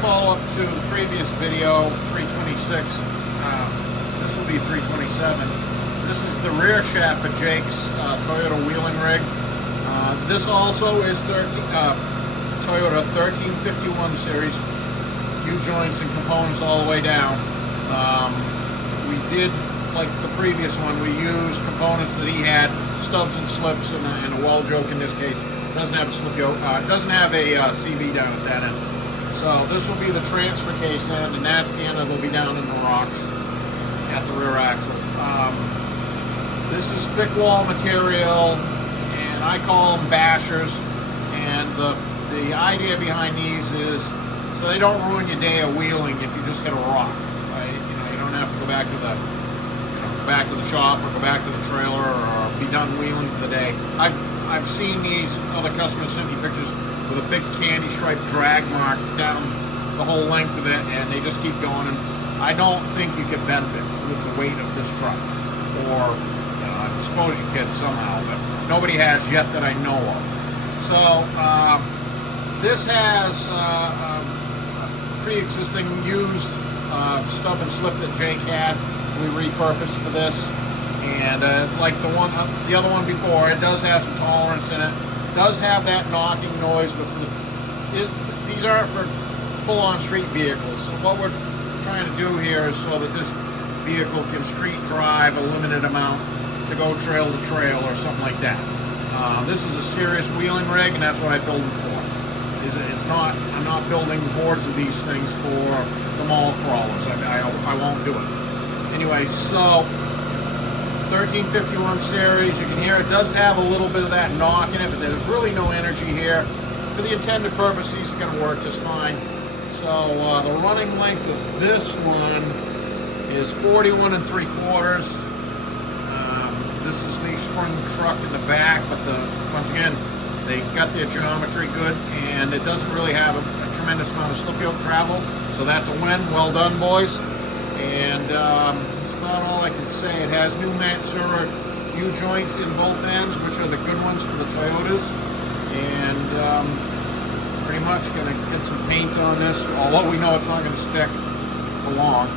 follow-up to the previous video, 326. This will be 327. This is the rear shaft for Jake's Toyota wheeling rig. This also is Toyota 1351 series, U-joints and components all the way down. We did, like the previous one, we used components that he had, stubs and slips, and a weld joke in this case. Doesn't have a slip yoke, doesn't have a CV down at that end. So this will be the transfer case end, and that's the end that'll be down in the rocks at the rear axle. This is thick wall material, and I call them bashers. And the idea behind these is so they don't ruin your day of wheeling if you just hit a rock. Right? You don't have to go back to the back to the shop or go back to the trailer or be done wheeling for the day. I've seen these other customers send me pictures with a big candy stripe drag mark down the whole length of it, and they just keep going. And I don't think you could bend it with the weight of this truck, or I suppose you could somehow, but nobody has yet that I know of. So this has a pre-existing used stub and slip that Jake had. We repurposed for this, and like the other one before, it does have some tolerance in it. It does have that knocking noise, but these aren't for full-on street vehicles. So what we're trying to do here is so that this vehicle can street drive a limited amount to go trail to trail or something like that. This is a serious wheeling rig, and that's what I build it for. I'm not building boards of these things for the mall crawlers. I won't do it. Anyway, so 1351 series, you can hear it does have a little bit of that knock in it, but there's really no energy here. For the intended purpose, these are going to work just fine. So the running length of this one is 41 3/4. This is the sprung truck in the back, but once again, they got their geometry good, and it doesn't really have a tremendous amount of slip yoke travel, so that's a win. Well done, boys. And that's about all I can say. It has new Matsura U-joints in both ends, which are the good ones for the Toyotas, and pretty much going to get some paint on this, although we know it's not going to stick for long.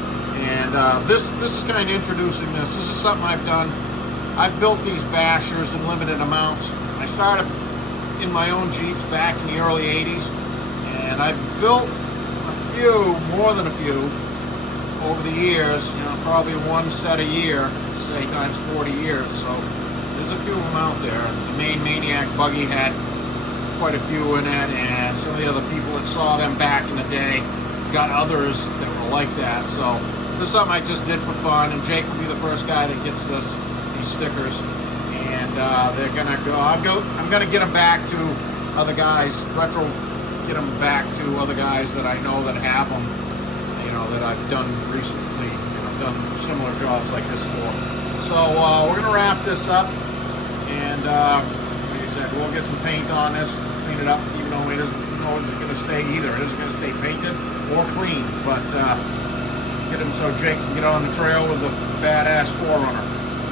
And this is kind of introducing this. This is something I've done. I've built these bashers in limited amounts. I started in my own Jeeps back in the early 80s, and I've built a few, more than a few, over the years, probably one set a year, say times 40 years, so there's a few of them out there. The main Maniac buggy had quite a few in it, and some of the other people that saw them back in the day got others that were like that. So this is something I just did for fun, and Jake will be the first guy that gets these stickers, and they're gonna go. I'm gonna get them back to other guys, get them back to other guys that I know that have them, that I've done recently, done similar jobs like this for. So we're gonna wrap this up, and like I said, we'll get some paint on this, clean it up, even though it isn't gonna stay either. It isn't gonna stay painted or clean, but get them so Jake can get on the trail with the badass Forerunner.